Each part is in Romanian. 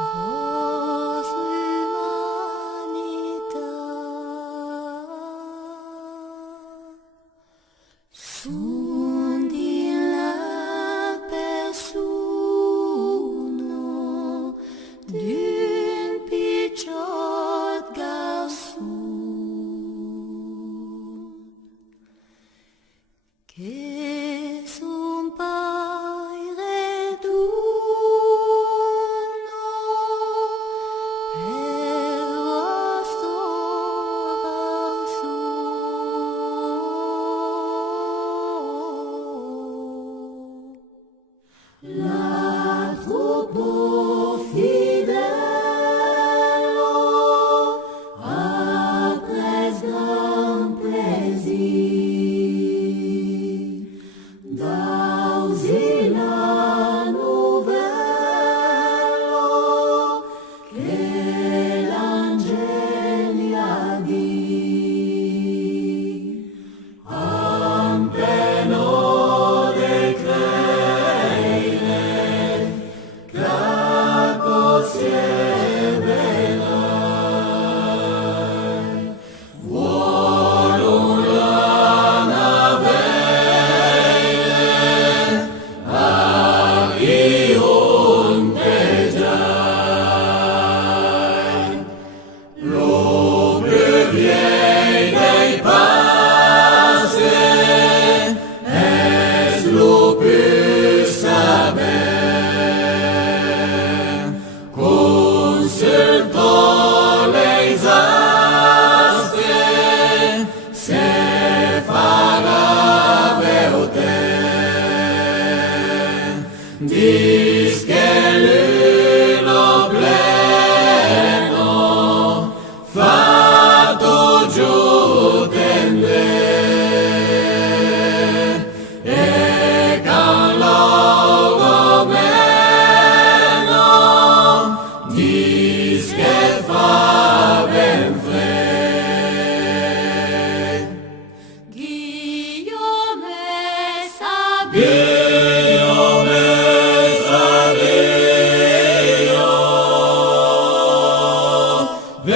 Vos humanitas sunt din la persuno d'un piciot garçon che son paire d'uno per vostro verso. La troppo fidelo apres gran plaisir d'auzi la novello che l'angel gli ha dit am peno de creire ca possiedelai volum la naveire ac iun tegiai lo pluviei dei passe es lo plus saber consulto les astre se farà veute dis che l'uno pleno fatto giù tende e can logo meno dis che fa ben fred Guillaume Sabio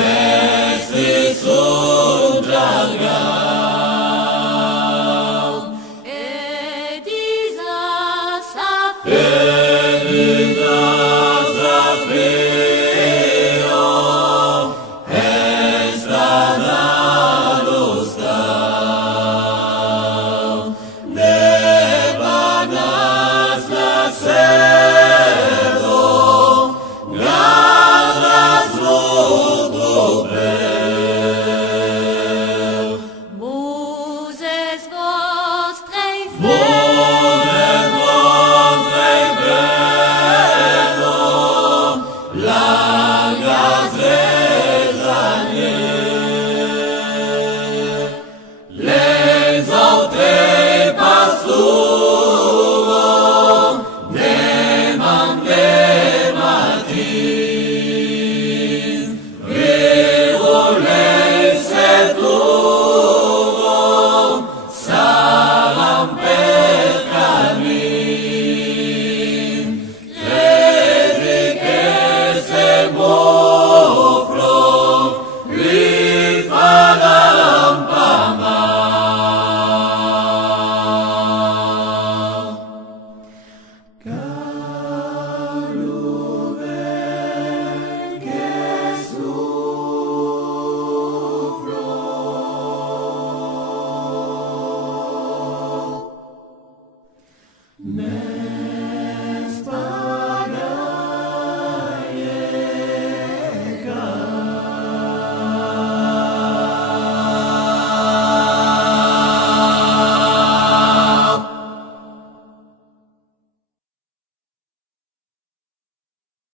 vestis un dragão e disas a